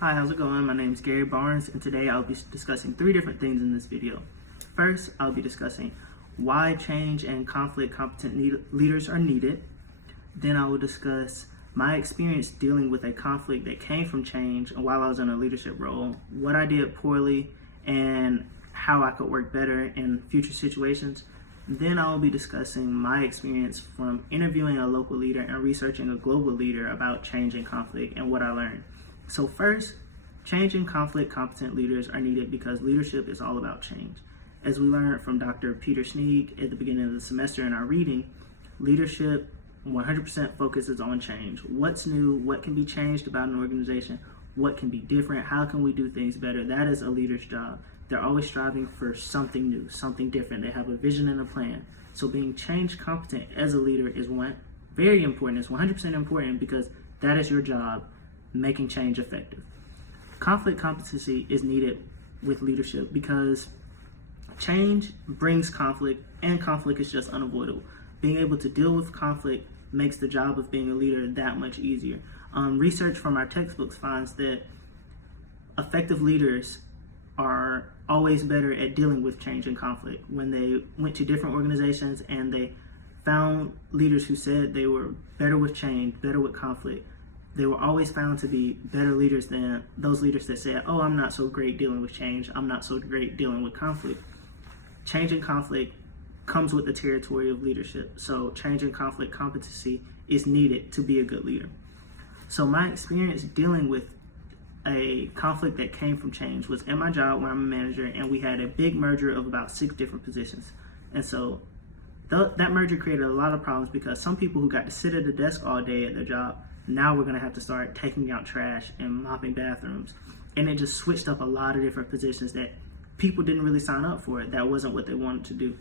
Hi, how's it going? My name is Gary Barnes, and today I'll be discussing three different things in this video. First, I'll be discussing why change and conflict competent leaders are needed. Then I will discuss my experience dealing with a conflict that came from change while I was in a leadership role, what I did poorly, and how I could work better in future situations. Then I will be discussing my experience from interviewing a local leader and researching a global leader about change and conflict and what I learned. So first, change and conflict competent leaders are needed because leadership is all about change. As we learned from Dr. Peter Sneeg at the beginning of the semester in our reading, leadership 100% focuses on change. What's new, what can be changed about an organization, what can be different, how can we do things better? That is a leader's job. They're always striving for something new, something different. They have a vision and a plan. So being change competent as a leader is very important. It's 100% important because that is your job, making change effective. Conflict competency is needed with leadership because change brings conflict, and conflict is just unavoidable. Being able to deal with conflict makes the job of being a leader that much easier. Research from our textbooks finds that effective leaders are always better at dealing with change and conflict. When they went to different organizations and they found leaders who said they were better with change, better with conflict, they were always found to be better leaders than those leaders that said, oh, I'm not so great dealing with change, I'm not so great dealing with conflict. Change and conflict comes with the territory of leadership. So change and conflict competency is needed to be a good leader. So my experience dealing with a conflict that came from change was in my job where I'm a manager, and we had a big merger of about 6 different positions. And so that merger created a lot of problems because some people who got to sit at a desk all day at their job, now we're going to have to start taking out trash and mopping bathrooms. And it just switched up a lot of different positions that people didn't really sign up for. That wasn't what they wanted to do.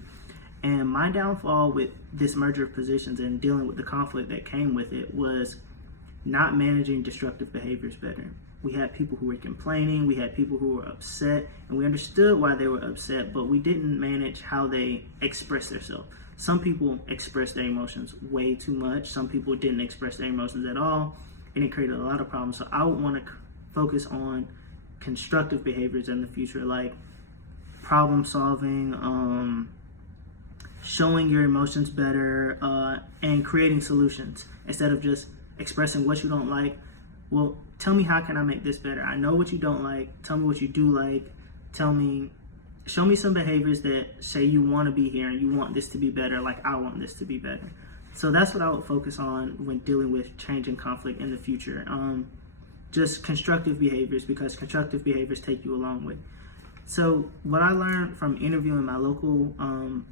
And my downfall with this merger of positions and dealing with the conflict that came with it was not managing destructive behaviors better. We had people who were complaining, we had people who were upset, and we understood why they were upset, but we didn't manage how they expressed themselves. Some people expressed their emotions way too much. Some people didn't express their emotions at all, and it created a lot of problems. So I would want to focus on constructive behaviors in the future, like problem solving, showing your emotions better, and creating solutions instead of just expressing what you don't like. Well, tell me, how can I make this better? I know what you don't like. Tell me what you do like. Show me some behaviors that say you want to be here and you want this to be better, like I want this to be better. So that's what I would focus on when dealing with change and conflict in the future. Just constructive behaviors, because constructive behaviors take you a long way. So what I learned from interviewing my local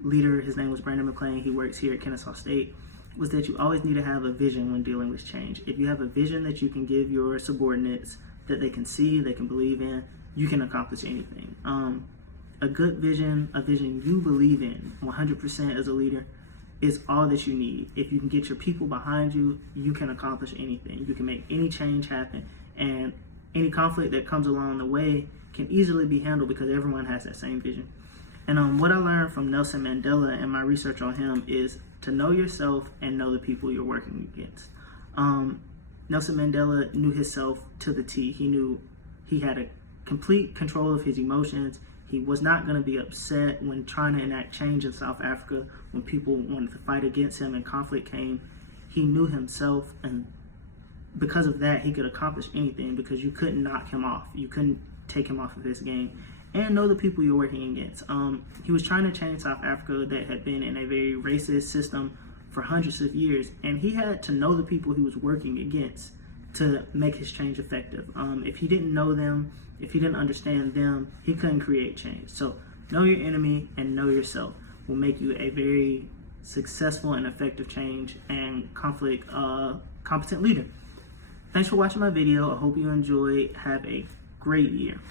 leader, his name was Brandon McLean, he works here at Kennesaw State, was that you always need to have a vision when dealing with change. If you have a vision that you can give your subordinates, that they can see, they can believe in, you can accomplish anything. A good vision, a vision you believe in 100% as a leader, is all that you need. If you can get your people behind you, you can accomplish anything. You can make any change happen, and any conflict that comes along the way can easily be handled because everyone has that same vision. And what I learned from Nelson Mandela and my research on him is to know yourself and know the people you're working against. Nelson Mandela knew himself to the T. He knew he had a complete control of his emotions. He was not going to be upset when trying to enact change in South Africa, when people wanted to fight against him and conflict came. He knew himself, and because of that, he could accomplish anything because you couldn't knock him off. You couldn't take him off of his game. And know the people you're working against. He was trying to change South Africa that had been in a very racist system for hundreds of years, and he had to know the people he was working against to make his change effective. If he didn't know them, if he didn't understand them, he couldn't create change. So know your enemy and know yourself will make you a very successful and effective change and conflict competent leader. Thanks for watching my video. I hope you enjoy. Have a great year.